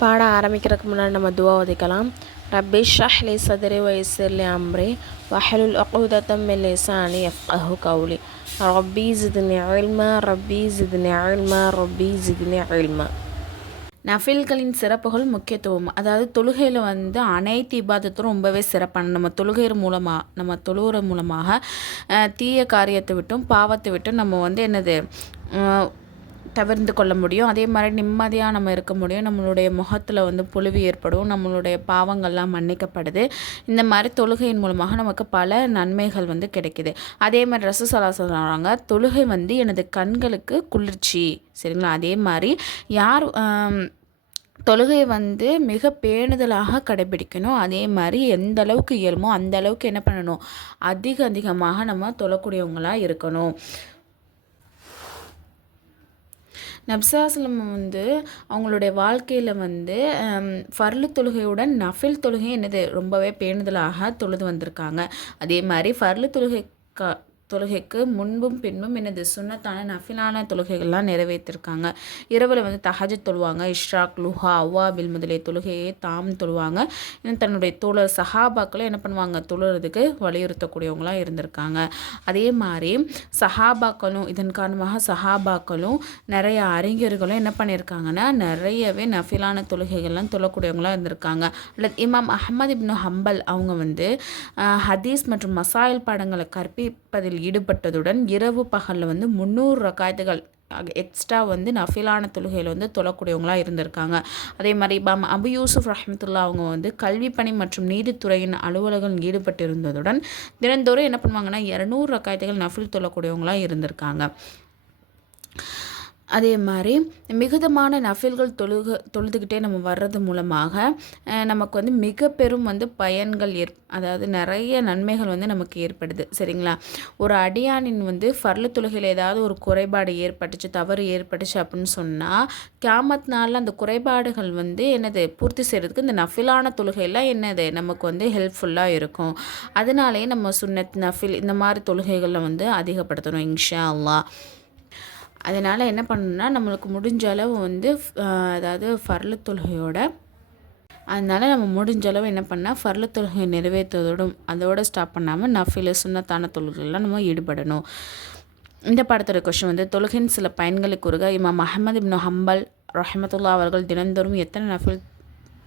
பாடம் ஆரம்பிக்கிறதுக்கு முன்னாடி நம்ம துவா ஓதிக்கலாம். ரப்பி ஷ்ரஹ் லி சத்ரி வயஸ்ஸிர் லி அம்ரி வஹ்லுல் உக்தத்தம் மின் லிசானி யஃப்கஹு கௌலி ரப்பி ஜித்னி இல்மா ரப்பி ஜித்னி இல்மா ரப்பி ஜித்னி இல்மா. நஃபில்களின் சிறப்புகள் முக்கியத்துவம். அதாவது தொழுகையில் அனைத்து இபாதத்தும் ரொம்பவே சிறப்பான நம்ம தொழுகிற மூலமாக தீய காரியத்தை விட்டும் பாவத்தை விட்டும் நம்ம என்னது தவிர்த்து கொள்ள முடியும். அதே மாதிரி நிம்மதியாக நம்ம இருக்க முடியும். நம்மளுடைய முகத்தில் பொலிவு ஏற்படும். நம்மளுடைய பாவங்கள்லாம் மன்னிக்கப்படுது. இந்த மாதிரி தொழுகையின் மூலமாக நமக்கு பல நன்மைகள் கிடைக்குது. அதே மாதிரி ரசூலுல்லாஹி சொல்கிறாங்க, தொழுகை எனது கண்களுக்கு குளிர்ச்சி. சரிங்களா? அதே மாதிரி யார் தொழுகை மிக பேணுதலாக கடைபிடிக்கணும். அதே மாதிரி எந்த அளவுக்கு இயலுமோ அந்த அளவுக்கு என்ன பண்ணணும், அதிகமாக நம்ம தொழக்கூடியவங்களாக இருக்கணும். நபிஸல்லல்லாஹு அவங்களுடைய வாழ்க்கையில் ஃபர்லு தொழுகையுடன் நஃபில் தொழுகை ரொம்பவே பேணுதலாக தொழுது வந்திருக்காங்க. அதே மாதிரி ஃபர்லு தொழுகைக்கு முன்பும் பின்பும் சுன்னத்தான நஃபிலான தொழுகைகள்லாம் நிறைவேற்றிருக்காங்க. இரவில் தஹஜ்ஜுத் தொழுவாங்க. இஷ்ராக், லுஹா, அவ்வாபில் முதலிய தொழுகையை தாம் தொழுவாங்க. தன்னுடைய தோழர் சஹாபாக்களும் என்ன பண்ணுவாங்க, தொழுறதுக்கு வலியுறுத்தக்கூடியவங்களாக இருந்திருக்காங்க. அதே மாதிரி இதன் காரணமாக சஹாபாக்களும் நிறைய அறிஞர்களும் என்ன பண்ணியிருக்காங்கன்னா நிறையவே நஃபிலான தொழுகைகள்லாம் தொழக்கூடியவங்களாக இருந்திருக்காங்க. அல்லது இமாம் அஹ்மத் இப்னு ஹம்பல் அவங்க ஹதீஸ் மற்றும் மசாயில் பாடங்களை கற்பிப்பதில் ஈடுபட்டதுடன் இரவு பகலில் 300 ரக்காயத்துகள் எக்ஸ்ட்ரா நஃபிலான தொழுகையில் தொழக்கூடியவங்களாக இருந்திருக்காங்க. அதே மாதிரி இமாம் அபு யூசுப் ரஹ்மத்துல்லாஹ் அவங்க கல்வி பணி மற்றும் நீதித்துறையின் அலுவலகம் ஈடுபட்டிருந்ததுடன் தினந்தோறும் என்ன பண்ணுவாங்கன்னா 200 ரக்காயத்துகள் நஃபில் தொழக்கூடியவங்களாக இருந்திருக்காங்க. அதே மாதிரி மிகுதமான நஃபில்கள் தொழுதுகிட்டே நம்ம வர்றது மூலமாக நமக்கு மிக பெரும் பயன்கள் அதாவது நிறைய நன்மைகள் நமக்கு ஏற்படுது. சரிங்களா? ஒரு அடியானின் ஃபர்லு தொழுகையில் ஏதாவது ஒரு குறைபாடு ஏற்பட்டுச்சு, தவறு ஏற்பட்டுச்சு அப்படின்னு சொன்னால் கியாமத் நாளில் அந்த குறைபாடுகள் பூர்த்தி செய்கிறதுக்கு இந்த நஃபிலான தொழுகையெல்லாம் நமக்கு ஹெல்ப்ஃபுல்லாக இருக்கும். அதனாலேயே நம்ம சுன்னத், நஃபில் இந்த மாதிரி தொழுகைகளில் அதிகப்படுத்தணும் இன்ஷா அல்லாஹ். அதனால் என்ன பண்ணணும்னா நம்மளுக்கு முடிஞ்ச அளவு அதாவது ஃபர்லு தொழுகையோட அதனால் நம்ம முடிஞ்ச அளவு என்ன பண்ணால் ஃபர்லு தொழுகையை நிறைவேற்றுவதோடும் அதோடு ஸ்டாப் பண்ணாமல் நஃபில் சுன்னத்தான தொழுகைலாம் நம்ம ஈடுபடணும். இந்த பாடத்தோட கொஸ்டின் தொழுகையின் சில பயன்களை கூறுக. இமாம் அஹ்மத் இப்னு ஹம்பல் ரஹ்மத்துல்லாஹ் அவர்கள் தினந்தோறும் எத்தனை நஃபில்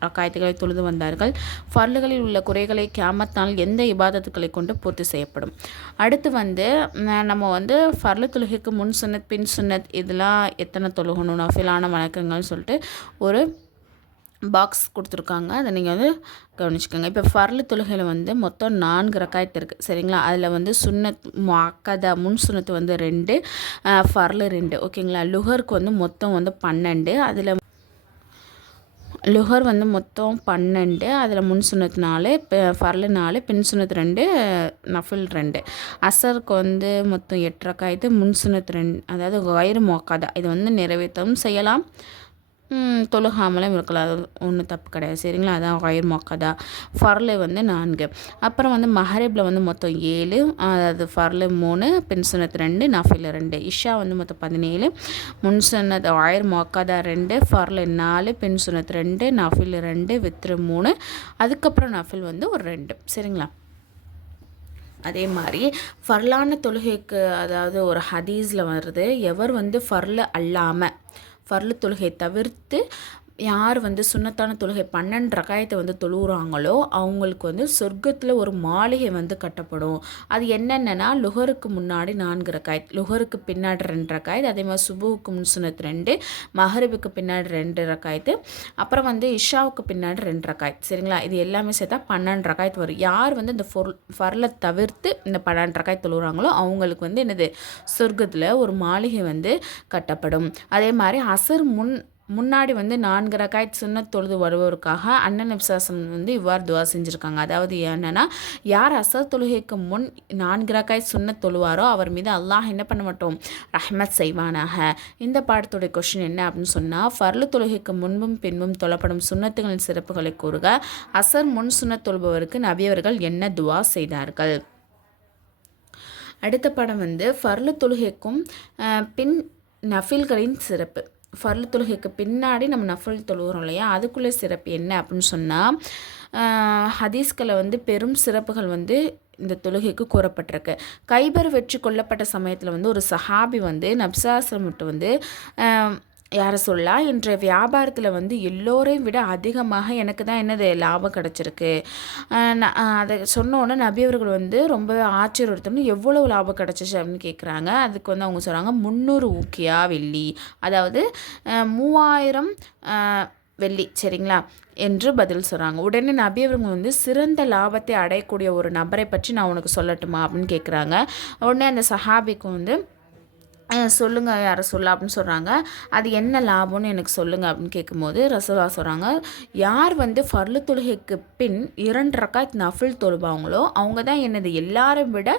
ரக்காயத்துகளை தொழுது வந்தார்கள்? ஃபர்லுகளில் உள்ள குறைகளை கியாமத் நாள் எந்த இபாதத்துக்களை கொண்டு பூர்த்தி செய்யப்படும்? அடுத்து நம்ம ஃபர்லு தொழுகைக்கு முன் சுன்னத், பின் சுன்னத் இதெல்லாம் எத்தனை தொழுகணும், நஃபிலான வணக்கங்கள்னு சொல்லிட்டு ஒரு பாக்ஸ் கொடுத்துருக்காங்க. அதை நீங்கள் கவனிச்சுக்கோங்க. இப்போ ஃபர்லு தொழுகையில் மொத்தம் 4 ரக்காயத்து இருக்குது. சரிங்களா? அதில் சுன்னத் முஅக்கதா முன் சுன்னத்து 2, ஃபர்லு 2. ஓகேங்களா? லுஹருக்கு மொத்தம் 12. அதில் லுஹர் மொத்தம் 12. அதில் முன் சுன்னத் 4, ஃபர்லு 4, பின் சுன்னத் 2, நஃபில் 2. அசருக்கு மொத்தம் 8 ரக்காயத்து, முன் சுன்னத் 2, அதாவது கயிறு முஅக்கதா இது நிறைவேற்றவும் செய்யலாம், தொழுகாமலும் இருக்கலாம். அது ஒன்றும் தப்பு கிடையாது. சரிங்களா? அதான் கயிறு முஅக்கதா. ஃபர்லு 4. அப்புறம் மஹரிபில் மொத்தம் 7, அதாவது ஃபர்லு 3, பின் சுன்னத் 2, நஃபில் 2. இஷா மொத்தம் 17, முன் சுன்னத் கயிறு முஅக்கதா 2, ஃபர்லு 4, பின் சுன்னத் 2, நஃபில் 2, வித்ரு 3, அதுக்கப்புறம் நஃபில் ஒரு 2. சரிங்களா? அதே மாதிரி ஃபர்லான தொழுகைக்கு அதாவது ஒரு ஹதீஸில் வருது, எவர் ஃபர்லு அல்லாமல் ஃபர்லு தொழுகை தவிர்த்து யார் சுன்னத்தான தொழுகை 12 ரக்காயத்தை தொழுகிறாங்களோ அவங்களுக்கு சொர்க்கத்தில் ஒரு மாளிகை கட்டப்படும். அது என்னென்னா லுஹருக்கு முன்னாடி 4 ரக்காயத், லுஹருக்கு பின்னாடி 2 ரக்காயத், அதே மாதிரி சுபுவுக்கு முன் சுன்னத் 2, மஹரிபுக்கு பின்னாடி 2 ரக்காயத்து, அப்புறம் இஷாவுக்கு பின்னாடி 2 ரக்காயத். சரிங்களா? இது எல்லாமே சேர்த்தா 12 ரக்காயத்து வரும். யார் இந்த ஃபர்லை தவிர்த்து இந்த 12 ரக்காயத் தொழுகிறாங்களோ அவங்களுக்கு என்னது சொர்க்கத்தில் ஒரு மாளிகை கட்டப்படும். அதே மாதிரி அசர் முன்னாடி 4 ரக்காயத் சுன்னத் தொழுது வருவதற்காக அண்ணன் நபி ஸல்லல்லாஹு அலைஹி இவ்வாறு துவா செஞ்சுருக்காங்க. அதாவது என்னென்னா, யார் அசர் தொழுகைக்கு முன் 4 ரக்காயத் சுன்னத் தொழுவாரோ அவர் மீது அல்லாஹ் என்ன பண்ண மாட்டோம், ரஹ்மத் செய்வானாக. இந்த பாடத்துடைய கொஸ்டின் என்ன அப்படின்னு சொன்னால், ஃபர்லு தொழுகைக்கு முன்பும் பின்பும் தொழப்படும் சுன்னத்துகளின் சிறப்புகளை கூறுக. அசர் முன் சுன்னத் தொழுபவருக்கு நபியவர்கள் என்ன துவா செய்தார்கள்? அடுத்த பாடம் ஃபர்லு தொழுகைக்கும் பின் நஃபில்களின் சிறப்பு. ஃபர்லு தொழுகைக்கு பின்னாடி நம்ம நஃபில் தொழுகிறோம் இல்லையா, அதுக்குள்ளே சிறப்பு என்ன அப்படின்னு சொன்னால், ஹதீஸ்களை வந்து பெரும் சிறப்புகள் வந்து இந்த தொழுகைக்கு கூறப்பட்டிருக்கு. கைபர் வெற்றி கொள்ளப்பட்ட சமயத்தில் வந்து ஒரு சஹாபி வந்து நப்சாஸ்லமிட்டு வந்து யாரை சொல்லலாம், இன்றைய வியாபாரத்தில் வந்து எல்லோரையும் விட அதிகமாக எனக்கு தான் என்னது லாபம் கிடச்சிருக்கு. அதை சொன்னோன்னே நபி அவர்கள் வந்து ரொம்பவே ஆச்சரியப்படுத்தணும், எவ்வளோ லாபம் கிடச்சிச்சு அப்படின்னு கேட்குறாங்க. அதுக்கு வந்து அவங்க சொல்கிறாங்க 300 ஊக்கியா வெள்ளி, அதாவது 3000 வெள்ளி, சரிங்களா என்று பதில் சொல்கிறாங்க. உடனே நபி அவர்கள் வந்து சிறந்த லாபத்தை அடையக்கூடிய ஒரு நபரை பற்றி நான் உனக்கு சொல்லட்டுமா அப்படின்னு கேட்குறாங்க. உடனே அந்த சஹாபிக்கு வந்து சொல்லுங்கள் யாரை சொல்ல அப்படின்னு சொல்கிறாங்க. அது என்ன லாபம்னு எனக்கு சொல்லுங்கள் அப்படின்னு கேட்கும்போது ரசூலுல்லாஹ் சொல்கிறாங்க, யார் வந்து ஃபர்லு தொழுகைக்கு பின் 2 ரக்காத் நஃபில் தொழுவாங்களோ அவங்க தான் என்னது எல்லாரும் விட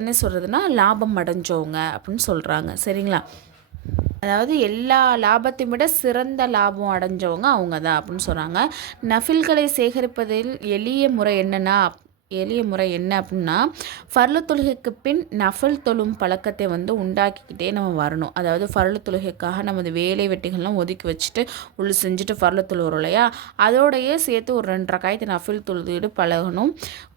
என்ன சொல்கிறதுனா லாபம் அடைஞ்சவங்க அப்படின்னு சொல்கிறாங்க, சரிங்களா. அதாவது எல்லா லாபத்தையும் விட சிறந்த லாபம் அடைஞ்சவங்க அவங்க தான் அப்படின்னு சொல்கிறாங்க. நஃபில்களை சேகரிப்பதில் எளிய முறை என்ன அப்படின்னா, ஃபர்லு தொழுகைக்கு பின் நஃபில் தொழும் பழக்கத்தை வந்து உண்டாக்கிக்கிட்டே நம்ம வரணும். அதாவது ஃபர்லு தொழுகைக்காக நமது வேலை வெட்டிகள்லாம் ஒதுக்கி வச்சுட்டு உள்ள செஞ்சுட்டு ஃபர்லு தொழுகிறோம் இல்லையா, அதோடையே சேர்த்து ஒரு 2 ரக்காயத்தை நஃபில் தொழுதுட்டு பழகணும்.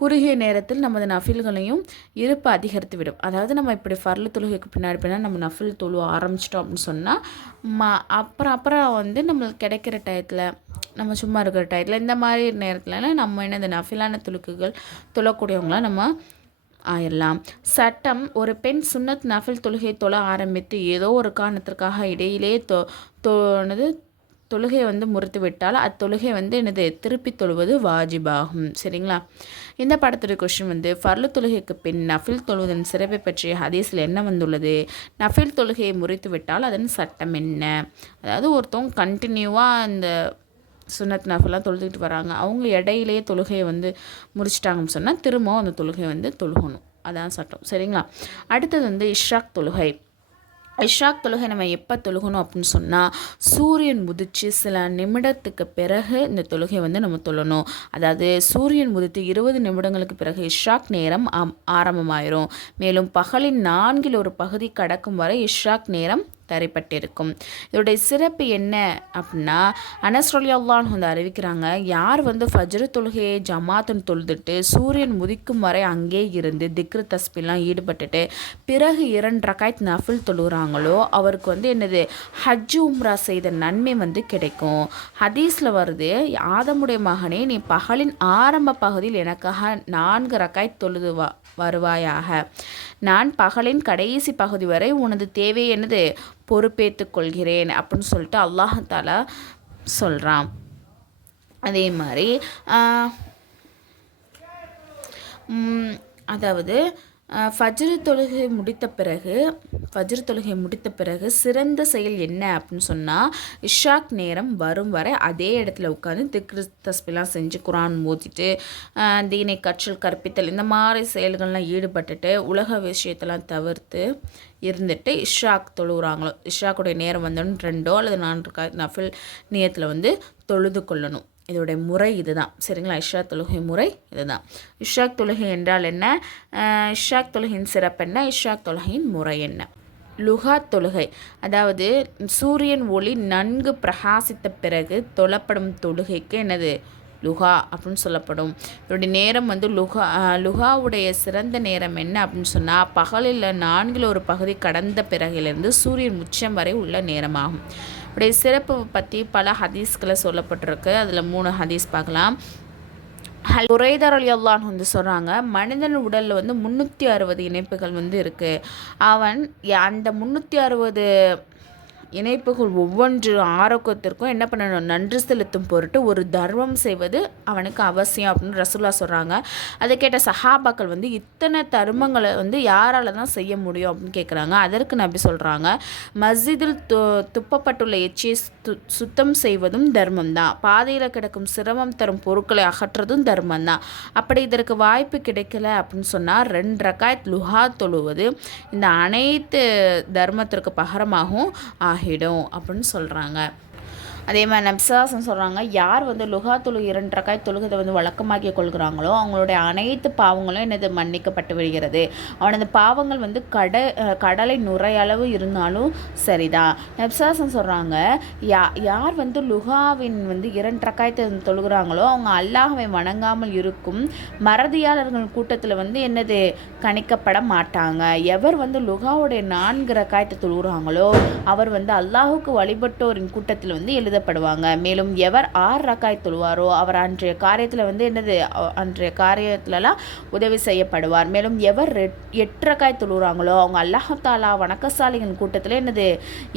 குறுகிய நேரத்தில் நமது நஃபில்களையும் இருப்பு அதிகரித்து விடும். அதாவது நம்ம இப்படி ஃபர்லு தொழுகைக்கு பின்னாடி நம்ம நஃபில் தொழு ஆரம்பிச்சிட்டோம் அப்படின்னு சொன்னால் அப்புறம் வந்து நம்மளுக்கு கிடைக்கிற டயத்தில், நம்ம சும்மா இருக்கிற டயத்தில், இந்த மாதிரி நேரத்தில் நம்ம என்ன இந்த நஃபிலான தொழக்கூடியவங்களாம் நம்ம ஆயிடலாம். சட்டம்: ஒரு பெண் சுன்னத் நஃபில் தொழுகை தொழ ஆரம்பித்து ஏதோ ஒரு காரணத்திற்காக இடையிலே தொழுகையை வந்து முறித்து விட்டால் அத்தொழுகை வந்து என்னது திருப்பி தொழுவது வாஜிபாகும், சரிங்களா. இந்த படத்துடைய கொஸ்டின் வந்து ஃபர்லு தொழுகைக்கு பின் நஃபில் தொழுவதன் சிறப்பை பற்றிய ஹதீஸில் என்ன வந்துள்ளது, நஃபில் தொழுகையை முறித்து விட்டால் அதன் சட்டம் என்ன. அதாவது ஒருத்தவங்க கண்டினியூவாக இந்த சுன்னத் நஃபிலாம் தொழுதுகிட்டு வராங்க, அவங்க இடையிலேயே தொழுகையை வந்து முடிச்சிட்டாங்கன்னு சொன்னால் திரும்பவும் அந்த தொழுகையை வந்து தொழுகணும், அதான் சட்டம், சரிங்களா. அடுத்தது வந்து இஷ்ராக் தொழுகை. இஷ்ராக் தொழுகை நம்ம எப்போ தொழுகணும் அப்படின்னு சொன்னால், சூரியன் உதிச்சு சில நிமிடத்துக்கு பிறகு இந்த தொழுகை வந்து நம்ம தொழணும். அதாவது சூரியன் உதித்து 20 நிமிடங்களுக்கு பிறகு இஷ்ராக் நேரம் ஆரம்பமாயிரும். மேலும் பகலின் 4 ஒரு பகுதி கடக்கும் வரை இஷ்ராக் நேரம் தரைப்பட்டிருக்கும். இதோடைய சிறப்பு என்ன அப்படின்னா, அனஸ் ரலியல்லாஹு அன்ஹு வந்து அறிவிக்கிறாங்க, யார் வந்து ஃபஜ்ர் தொழுகையை ஜமாத்துன்னு தொழுதுட்டு சூரியன் உதிக்கும் வரை அங்கே இருந்து திக்ரு தஸ்பீலாம் ஈடுபட்டுட்டு பிறகு 2 ரக்காத் நஃபில் தொழுகிறாங்களோ அவருக்கு வந்து என்னது ஹஜ் உம்ரா செய்த நன்மை வந்து கிடைக்கும். ஹதீஸில் வருது, ஆதமுடைய மகனே, நீ பகலின் ஆரம்ப பகுதியில் எனக்காக 4 ரக்காத் தொழுது வருவாயாக. நான் பகலின் கடைசி பகுதி வரை உனது தேவை என்னது பொறுப்பேற்று கொள்கிறேன் அப்படின்னு சொல்லிட்டு அல்லாஹ் தஆலா சொல்கிறான். அதே மாதிரி அதாவது ஃபஜ்ர் தொழுகை முடித்த பிறகு சிறந்த செயல் என்ன அப்படின்னு சொன்னால், இஷாக் நேரம் வரும் வரை அதே இடத்துல உட்காந்து திக்ரு தஸ்பீலாம் செஞ்சு குரான் ஓதிட்டு தீனை கற்பித்தல் இந்த மாதிரி செயல்கள்லாம் ஈடுபட்டுட்டு உலக விஷயத்தெல்லாம் தவிர்த்து இருந்துட்டு இஷாக் தொழுகிறாங்களோ, இஷாக்குடைய நேரம் வந்தோன்னு 2 அல்லது 4 நஃபில் நியத்தில் வந்து தொழுது கொள்ளணும். இதோடைய முறை இதுதான், சரிங்களா. இஷ்ராக் தொழுகை முறை இதுதான். இஷ்ராக் தொழுகை என்றால் என்ன, இஷ்ராக் தொழுகையின் சிறப்பு என்ன, இஷ்ராக் தொழுகையின் முறை என்ன. லுஹா தொழுகை, அதாவது சூரியன் ஒளி நன்கு பிரகாசித்த பிறகு தொழப்படும் தொழுகைக்கு என்னது லுஹா அப்படின்னு சொல்லப்படும். இதோடைய நேரம் வந்து லுஹாவுடைய சிறந்த நேரம் என்ன அப்படின்னு சொன்னால், பகலில் 4 ஒரு பகுதி கடந்த பிறகிலிருந்து சூரியன் உச்சம் வரை உள்ள நேரமாகும். உடைய சிறப்பு பற்றி பல ஹதீஸ்களை சொல்லப்பட்டிருக்கு. அதில் 3 ஹதீஸ் பார்க்கலாம். புரைதா ரலியல்லாஹு அன்ஹு வந்து சொல்கிறாங்க, மனிதன் உடலில் வந்து 360 இணைப்புகள் வந்து இருக்குது. அவன் அந்த 360 இணைப்புகள் ஒவ்வொன்று ஆரோக்கியத்திற்கும் என்ன பண்ணணும், நன்றி செலுத்தும் பொருட்டு ஒரு தர்மம் செய்வது அவனுக்கு அவசியம் அப்படின்னு ரசூலுல்லாஹ் சொல்கிறாங்க. அதை கேட்ட சஹாபாக்கள் வந்து இத்தனை தர்மங்களை வந்து யாரால் தான் செய்ய முடியும் அப்படின்னு கேட்குறாங்க. அதற்கு நபி சொல்கிறாங்க, மஸ்ஜிதில் துப்பப்பட்டுள்ள எச்சியை சுத்தம் செய்வதும் தர்மம் தான், பாதையில் கிடக்கும் சிரமம் தரும் பொருட்களை அகற்றுறதும் தர்மம் தான். அப்படி இதற்கு வாய்ப்பு கிடைக்கல அப்படின்னு சொன்னால் 2 ரக்காத் லுஹா தொழுவது இந்த அனைத்து தர்மத்திற்கு பகரமாகவும் ஆகிடும் அப்படின்னு சொல்கிறாங்க. அதே மாதிரி நப்சாசன் சொல்கிறாங்க, யார் வந்து லுகா தொழுகை 2 ரக்காய் தொழுகதை வந்து வழக்கமாக்கி கொள்கிறாங்களோ அவங்களுடைய அனைத்து பாவங்களும் என்னது மன்னிக்கப்பட்டு விடுகிறது. அவனது பாவங்கள் வந்து கடலை நுரையளவு இருந்தாலும் சரிதான். நப்சாசன் சொல்கிறாங்க, யார் வந்து லுகாவின் வந்து 2 ரக்காயத்தை தொழுகிறாங்களோ அவங்க அல்லாஹ்வை வணங்காமல் இருக்கும் மறதியாளர்கள் கூட்டத்தில் வந்து என்னது கணிக்கப்பட மாட்டாங்க. எவர் வந்து லுகாவுடைய 4 ரக்காயத்தை தொழுகிறாங்களோ அவர் வந்து அல்லாஹுக்கு வழிபட்டோரின் கூட்டத்தில் வந்து எழுதப்படுவாங்க. மேலும் எவர் 6 ரக்காய் தொழுவாரோ அவர் அன்றைய காரியத்தில் வந்து என்னது அன்றைய காரியத்திலலாம் உதவி செய்யப்படுவார். மேலும் எவர் 8 ரக்காய் தொழுகிறாங்களோ அவங்க அல்லாஹ் தாலா வணக்கசாலிகள் கூட்டத்தில் என்னது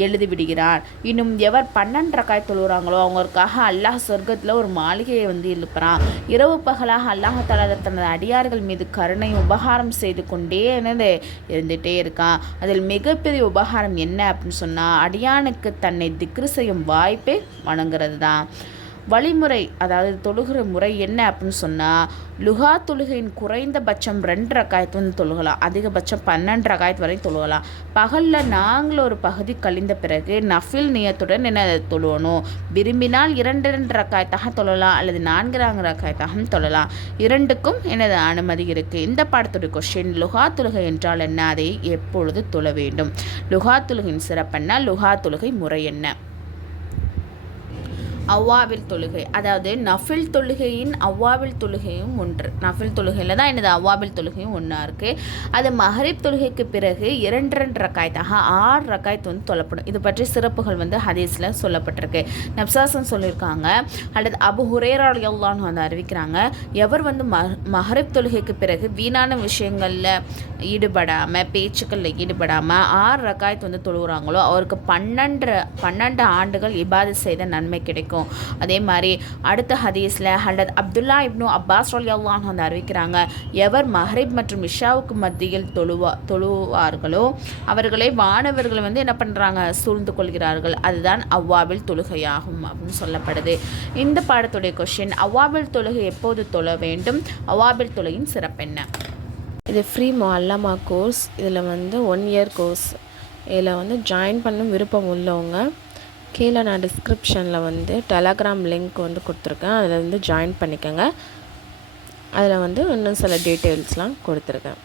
எழுதி விடுகிறார். இன்னும் எவர் 12 ரக்காய் தொழுகிறாங்களோ அவங்களுக்காக அல்லாஹ் சொர்க்கத்தில் ஒரு மாளிகையை வந்து எழுப்புறான். இரவு பகலாக அல்லாஹ் தாலா தனது அடியார்கள் மீது கருணை உபகாரம் செய்து கொண்டே என்னது இருந்துகிட்டே இருக்கான். அதில் மிகப்பெரிய உபகாரம் என்ன அப்படின்னு சொன்னால் அடியானுக்கு தன்னை திக்ரு செய்யும் வாய்ப்பே வணங்குறது தான். வழிமுறை, அதாவது தொழுகிற முறை என்ன அப்படின்னு சொன்னால் லுகா தொழுகையின் குறைந்தபட்சம் 2 ரக்காயத்து வந்து தொழுகலாம், அதிகபட்சம் 12 ரக்காயத்து வரை தொழுகலாம். பகலில் நாங்கள் ஒரு பகுதி கழிந்த பிறகு நஃபில் நியத்துடன் என்ன தொழுவணும். விரும்பினால் 2 ரக்காயத்தாக தொழலாம் அல்லது 4 ரக்காயத்தாக தொழலாம். 2க்கும் எனது அனுமதி இருக்குது. இந்த பாடத்துடைய கொஸ்டின், லுகா தொழுகை என்றால் என்ன, அதை எப்பொழுது தொழ வேண்டும், லுகா தொழுகையின் சிறப்பென்ன, லுகா தொழுகை முறை என்ன. அவ்வாவில் தொழுகை, அதாவது நஃபில் தொழுகையின் அவ்வாவில் தொழுகையும் ஒன்று. நஃபில் தொழுகையில் தான் எனது அவ்வாவில் தொழுகையும் ஒன்றா இருக்குது. அது மஹரிப் தொழுகைக்கு பிறகு 2 ரக்காயத்தாக 6 ரக்காயத்து வந்து தொழப்படும். இது பற்றி சிறப்புகள் வந்து ஹதீஸில் சொல்லப்பட்டிருக்கு. நப்சாசன் சொல்லியிருக்காங்க, அல்லது அபு ஹுரைரா ரலியல்லாஹு வந்து அறிவிக்கிறாங்க, எவர் வந்து மஹரிப் தொழுகைக்கு பிறகு வீணான விஷயங்களில் ஈடுபடாமல் பேச்சுக்களில் ஈடுபடாமல் 6 ரக்காயத்து வந்து தொழுகிறாங்களோ அவருக்கு 12 ஆண்டுகள் இபாதத் செய்த நன்மை கிடைக்கும். அதே மாதிரி அடுத்த ஹதீஸில் ஹலத் அப்துல்லா இப்னு அப்பாஸ் ரலியல்லாஹு வந்து அறிவிக்கிறாங்க, எவர் மஹரிப் மற்றும் இஷாவுக்கு மத்தியில் தொழுவார்களோ அவர்களை வானவர்கள் வந்து என்ன பண்ணுறாங்க, சூழ்ந்து கொள்கிறார்கள். அதுதான் அவ்வாபில் தொழுகையாகும் அப்படின்னு சொல்லப்படுது. இந்த பாடத்துடைய கொஸ்டின், அவ்வாபில் தொழுகை எப்போது தொழ வேண்டும், அவ்வாபில் தொழுகையின் சிறப்பென்ன. இது ஃப்ரீ முஅல்லமா கோர்ஸ். இதில் வந்து 1 இயர் கோர்ஸ். இதில் வந்து ஜாயின் பண்ண விருப்பம் உள்ளவங்க கீழே நான் டிஸ்கிரிப்ஷனில் வந்து டெலகிராம் லிங்க் வந்து கொடுத்துருக்கேன், அதில் வந்து ஜாயின் பண்ணிக்கோங்க. அதில் வந்து இன்னும் சில டீட்டெயில்ஸ்லாம் கொடுத்துருக்கேன்.